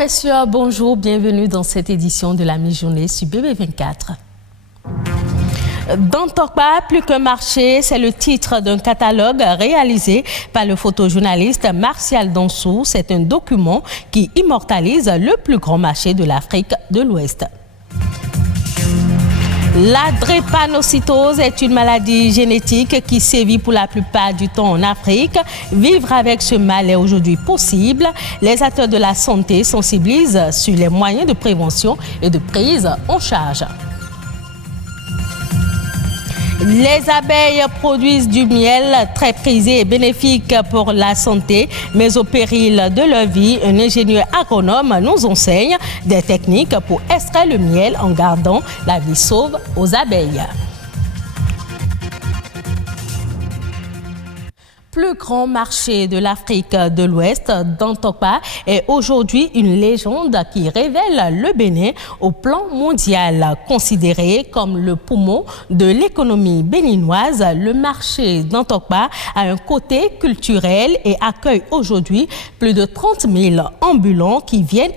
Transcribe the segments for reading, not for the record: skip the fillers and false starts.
Messieurs, bonjour, bienvenue dans cette édition de la mi-journée sur BB24. Dantokpa, plus qu'un marché, c'est le titre d'un catalogue réalisé par le photojournaliste Martial Dansou. C'est un document qui immortalise le plus grand marché de l'Afrique de l'Ouest. La drépanocytose est une maladie génétique qui sévit pour la plupart du temps en Afrique. Vivre avec ce mal est aujourd'hui possible. Les acteurs de la santé sensibilisent sur les moyens de prévention et de prise en charge. Les abeilles produisent du miel très prisé et bénéfique pour la santé, mais au péril de leur vie, un ingénieur agronome nous enseigne des techniques pour extraire le miel en gardant la vie sauve aux abeilles. Plus grand marché de l'Afrique de l'Ouest, Dantokpa est aujourd'hui une légende qui révèle le Bénin au plan mondial. Considéré comme le poumon de l'économie béninoise, le marché Dantokpa a un côté culturel et accueille aujourd'hui plus de 30 000 ambulants qui viennent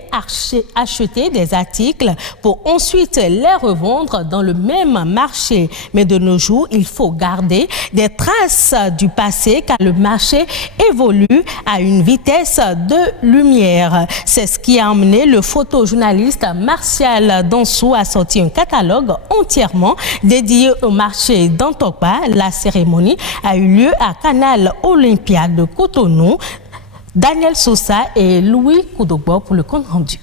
acheter des articles pour ensuite les revendre dans le même marché. Mais de nos jours, il faut garder des traces du passé car le marché évolue à une vitesse de lumière. C'est ce qui a amené le photojournaliste Martial Dansou à sortir un catalogue entièrement dédié au marché Dantokpa. La cérémonie a eu lieu à Canal Olympia de Cotonou. Daniel Sosa et Louis Koudogbo pour le compte rendu.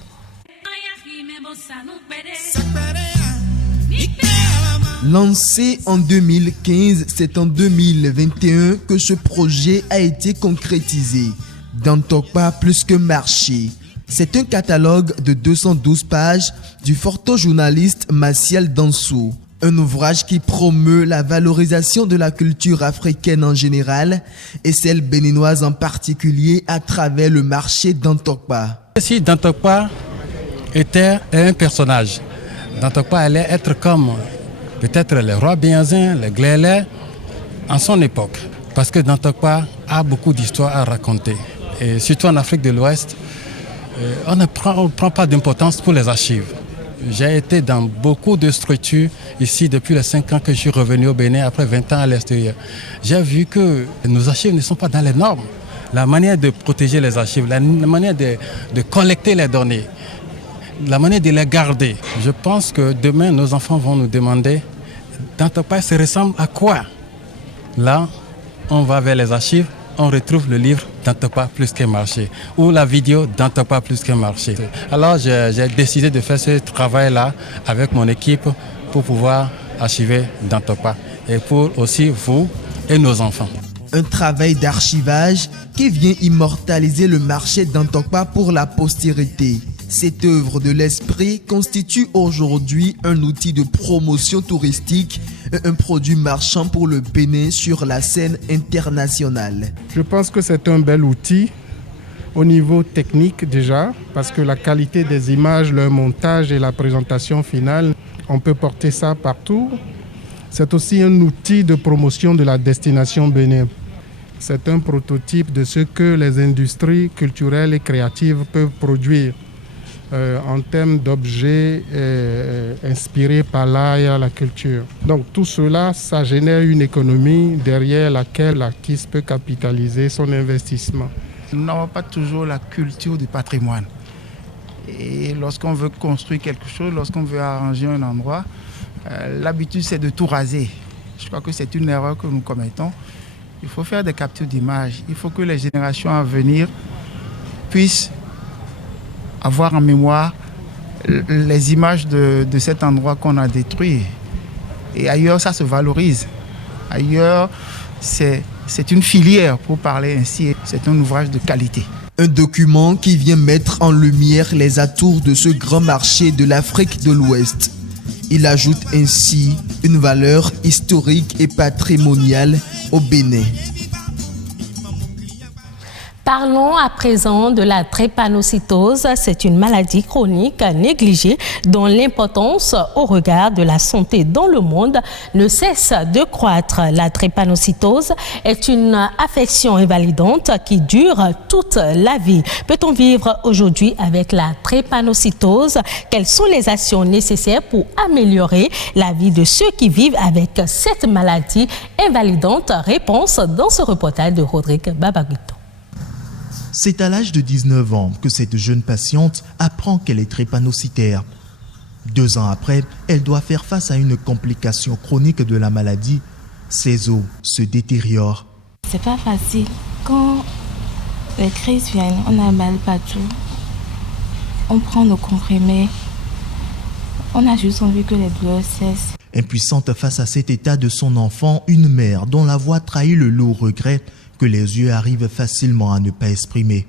Lancé en 2015, c'est en 2021 que ce projet a été concrétisé. Dantokpa plus que marché. C'est un catalogue de 212 pages du photojournaliste Martial Dansou. Un ouvrage qui promeut la valorisation de la culture africaine en général et celle béninoise en particulier à travers le marché Dantokpa. Si Dantokpa était un personnage, Dantokpa allait être comme peut-être les rois Bianzin, les Glélé, en son époque. Parce que Dantokpa a beaucoup d'histoires à raconter. Et surtout en Afrique de l'Ouest, on ne prend pas d'importance pour les archives. J'ai été dans beaucoup de structures ici depuis les 5 ans que je suis revenu au Bénin, après 20 ans à l'extérieur. J'ai vu que nos archives ne sont pas dans les normes. La manière de protéger les archives, la manière de collecter les données, la manière de les garder. Je pense que demain, nos enfants vont nous demander Dantokpa, ça ressemble à quoi? Là, on va vers les archives, on retrouve le livre Dantokpa plus qu'un marché ou la vidéo Dantokpa plus qu'un marché. Alors, j'ai décidé de faire ce travail-là avec mon équipe pour pouvoir archiver Dantokpa et pour aussi vous et nos enfants. Un travail d'archivage qui vient immortaliser le marché Dantokpa pour la postérité. Cette œuvre de l'esprit constitue aujourd'hui un outil de promotion touristique, un produit marchand pour le Bénin sur la scène internationale. Je pense que c'est un bel outil au niveau technique déjà, parce que la qualité des images, le montage et la présentation finale, on peut porter ça partout. C'est aussi un outil de promotion de la destination Bénin. C'est un prototype de ce que les industries culturelles et créatives peuvent produire. En termes d'objets inspirés par l'art et la culture. Donc tout cela, ça génère une économie derrière laquelle l'artiste peut capitaliser son investissement. Nous n'avons pas toujours la culture du patrimoine. Et lorsqu'on veut construire quelque chose, lorsqu'on veut arranger un endroit, l'habitude c'est de tout raser. Je crois que c'est une erreur que nous commettons. Il faut faire des captures d'images. Il faut que les générations à venir puissent avoir en mémoire les images de cet endroit qu'on a détruit. Et ailleurs, ça se valorise. Ailleurs, c'est une filière, pour parler ainsi. C'est un ouvrage de qualité. Un document qui vient mettre en lumière les atours de ce grand marché de l'Afrique de l'Ouest. Il ajoute ainsi une valeur historique et patrimoniale au Bénin. Parlons à présent de la drépanocytose. C'est une maladie chronique négligée dont l'importance au regard de la santé dans le monde ne cesse de croître. La drépanocytose est une affection invalidante qui dure toute la vie. Peut-on vivre aujourd'hui avec la drépanocytose? Quelles sont les actions nécessaires pour améliorer la vie de ceux qui vivent avec cette maladie invalidante? Réponse dans ce reportage de Rodrigue Babaguito. C'est à l'âge de 19 ans que cette jeune patiente apprend qu'elle est drépanocytaire. 2 ans après, elle doit faire face à une complication chronique de la maladie. Ses os se détériorent. C'est pas facile. Quand les crises viennent, on a mal partout. On prend nos comprimés. On a juste envie que les douleurs cessent. Impuissante face à cet état de son enfant, une mère dont la voix trahit le lourd regret que les yeux arrivent facilement à ne pas exprimer.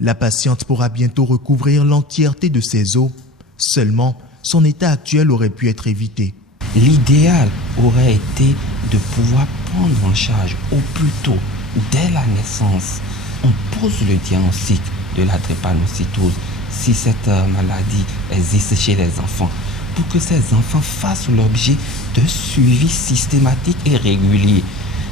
La patiente pourra bientôt recouvrir l'entièreté de ses os. Seulement, son état actuel aurait pu être évité. L'idéal aurait été de pouvoir prendre en charge au plus tôt, dès la naissance. On pose le diagnostic de la drépanocytose si cette maladie existe chez les enfants, pour que ces enfants fassent l'objet de suivi systématique et régulier.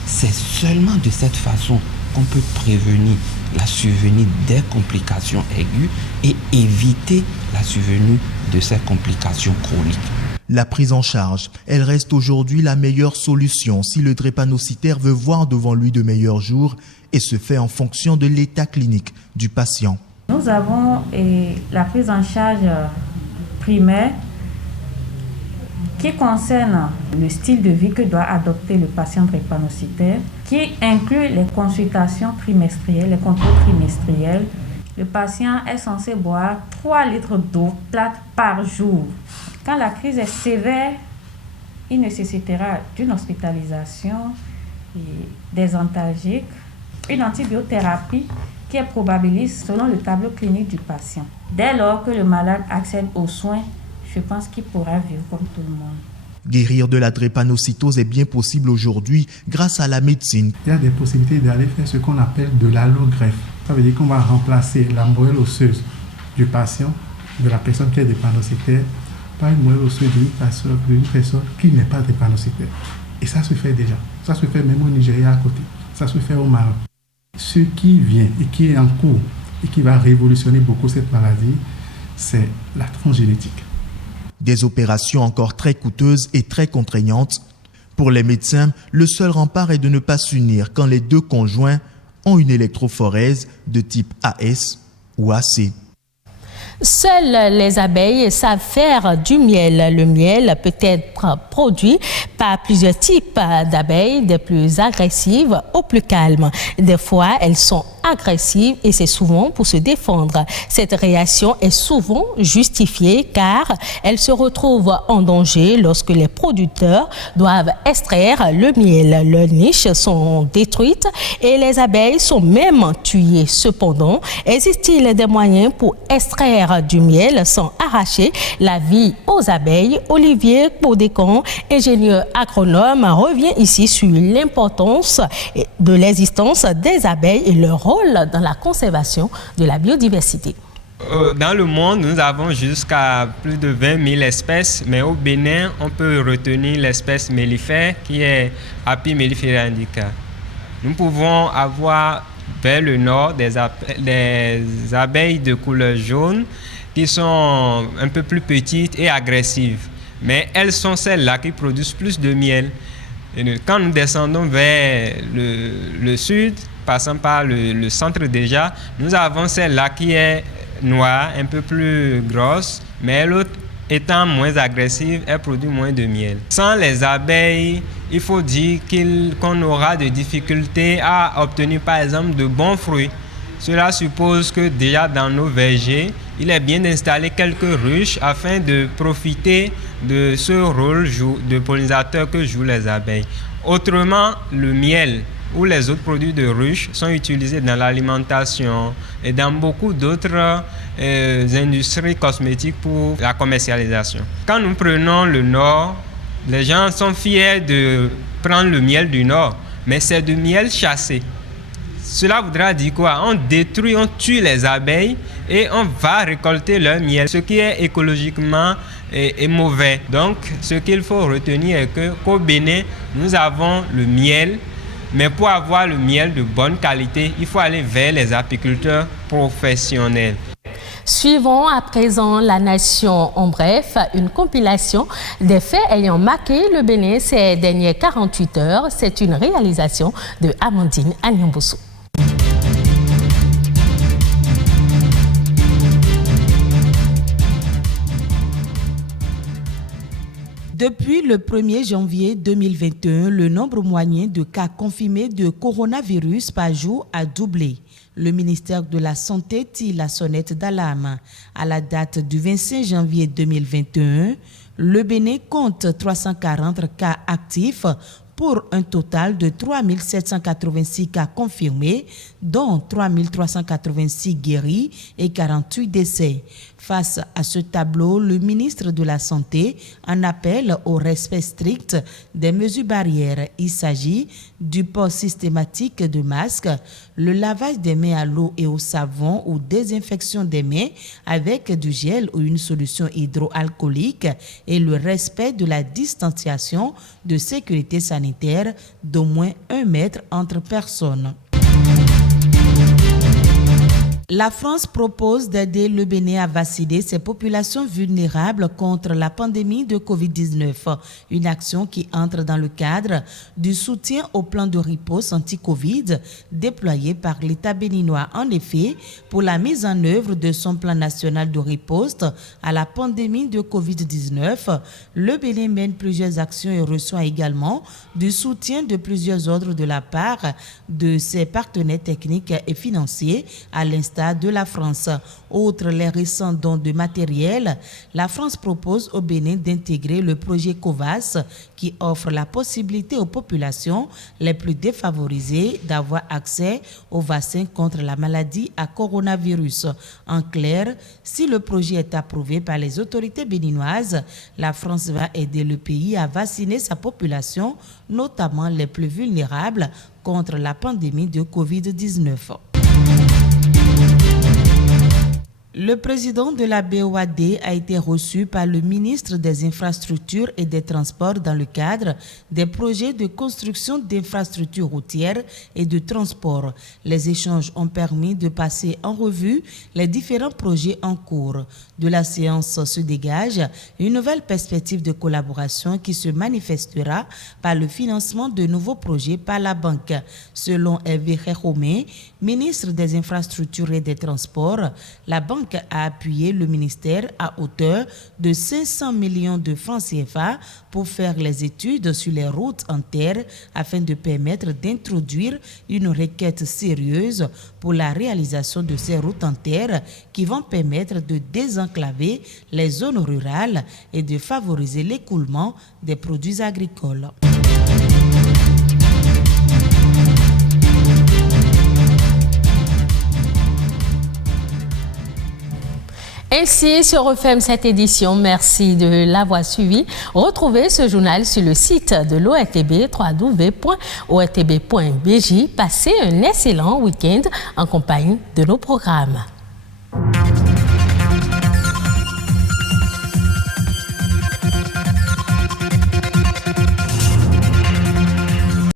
C'est seulement de cette façon qu'on peut prévenir la survenue des complications aiguës et éviter la survenue de ces complications chroniques. La prise en charge, elle reste aujourd'hui la meilleure solution si le drépanocytaire veut voir devant lui de meilleurs jours et se fait en fonction de l'état clinique du patient. Nous avons la prise en charge primaire qui concerne le style de vie que doit adopter le patient drépanocytaire, qui inclut les consultations trimestrielles, les contrôles trimestriels. Le patient est censé boire 3 litres d'eau plate par jour. Quand la crise est sévère, il nécessitera d'une hospitalisation, des antalgiques, une antibiothérapie qui est probabiliste selon le tableau clinique du patient. Dès lors que le malade accède aux soins, je pense qu'il pourra vivre comme tout le monde. Guérir de la drépanocytose est bien possible aujourd'hui grâce à la médecine. Il y a des possibilités d'aller faire ce qu'on appelle de l'allogreffe. Ça veut dire qu'on va remplacer la moelle osseuse du patient, de la personne qui est drépanocytaire, par une moelle osseuse d'une personne qui n'est pas drépanocytaire. Et ça se fait déjà. Ça se fait même au Nigeria à côté. Ça se fait au Maroc. Ce qui vient et qui est en cours et qui va révolutionner beaucoup cette maladie, c'est la transgénétique. Des opérations encore très coûteuses et très contraignantes. Pour les médecins, le seul rempart est de ne pas s'unir quand les deux conjoints ont une électrophorèse de type AS ou AC. Seules les abeilles savent faire du miel. Le miel peut être produit par plusieurs types d'abeilles, des plus agressives aux plus calmes. Des fois, elles sont agressives et c'est souvent pour se défendre. Cette réaction est souvent justifiée car elles se retrouvent en danger lorsque les producteurs doivent extraire le miel. Leurs niches sont détruites et les abeilles sont même tuées. Cependant, existe-t-il des moyens pour extraire du miel sans arracher la vie aux abeilles? Olivier Baudécon, ingénieur agronome, revient ici sur l'importance de l'existence des abeilles et leur rôle dans la conservation de la biodiversité. Dans le monde, nous avons jusqu'à plus de 20 000 espèces, mais au Bénin, on peut retenir l'espèce mellifère qui est Apis mellifera indica. Nous pouvons avoir vers le nord des abeilles de couleur jaune qui sont un peu plus petites et agressives. Mais elles sont celles-là qui produisent plus de miel. Et quand nous descendons vers le sud, passant par le centre déjà, nous avons celle-là qui est noire, un peu plus grosse, mais l'autre étant moins agressive, elle produit moins de miel. Sans les abeilles, il faut dire qu'on aura des difficultés à obtenir par exemple de bons fruits. Cela suppose que déjà dans nos vergers, il est bien d'installer quelques ruches afin de profiter de ce rôle de pollinisateur que jouent les abeilles. Autrement, le miel ou les autres produits de ruche sont utilisés dans l'alimentation et dans beaucoup d'autres industries cosmétiques pour la commercialisation. Quand nous prenons le Nord, les gens sont fiers de prendre le miel du Nord, mais c'est du miel chassé. Cela voudra dire quoi? On détruit, on tue les abeilles et on va récolter leur miel, ce qui est écologiquement est mauvais. Donc, ce qu'il faut retenir est qu'au Bénin, nous avons le miel, mais pour avoir le miel de bonne qualité, il faut aller vers les apiculteurs professionnels. Suivons à présent la nation en bref, une compilation des faits ayant marqué le Bénin ces dernières 48 heures. C'est une réalisation de Amandine Anyamboso. Depuis le 1er janvier 2021, le nombre moyen de cas confirmés de coronavirus par jour a doublé. Le ministère de la Santé tire la sonnette d'alarme. À la date du 25 janvier 2021, le Bénin compte 340 cas actifs pour un total de 3 786 cas confirmés, dont 3 386 guéris et 48 décès. Face à ce tableau, le ministre de la Santé en appelle au respect strict des mesures barrières. Il s'agit du port systématique de masques, le lavage des mains à l'eau et au savon ou désinfection des mains avec du gel ou une solution hydroalcoolique et le respect de la distanciation de sécurité sanitaire d'au moins 1 mètre entre personnes. La France propose d'aider le Bénin à vacciner ses populations vulnérables contre la pandémie de Covid-19, une action qui entre dans le cadre du soutien au plan de riposte anti-Covid déployé par l'État béninois. En effet, pour la mise en œuvre de son plan national de riposte à la pandémie de Covid-19, le Bénin mène plusieurs actions et reçoit également du soutien de plusieurs ordres de la part de ses partenaires techniques et financiers, à l'instar de la France. Outre les récents dons de matériel, la France propose au Bénin d'intégrer le projet COVAS qui offre la possibilité aux populations les plus défavorisées d'avoir accès au vaccin contre la maladie à coronavirus. En clair, si le projet est approuvé par les autorités béninoises, la France va aider le pays à vacciner sa population, notamment les plus vulnérables, contre la pandémie de Covid-19. Le président de la BOAD a été reçu par le ministre des Infrastructures et des Transports dans le cadre des projets de construction d'infrastructures routières et de transport. Les échanges ont permis de passer en revue les différents projets en cours. De la séance se dégage une nouvelle perspective de collaboration qui se manifestera par le financement de nouveaux projets par la banque. Selon Hervé Réhomé, ministre des Infrastructures et des Transports, la banque a appuyé le ministère à hauteur de 500 millions de francs CFA pour faire les études sur les routes en terre afin de permettre d'introduire une requête sérieuse pour la réalisation de ces routes en terre qui vont permettre de désenclaver les zones rurales et de favoriser l'écoulement des produits agricoles. Ainsi se referme cette édition. Merci de l'avoir suivi. Retrouvez ce journal sur le site de l'ORTB, www.ortb.bj. Passez un excellent week-end en compagnie de nos programmes.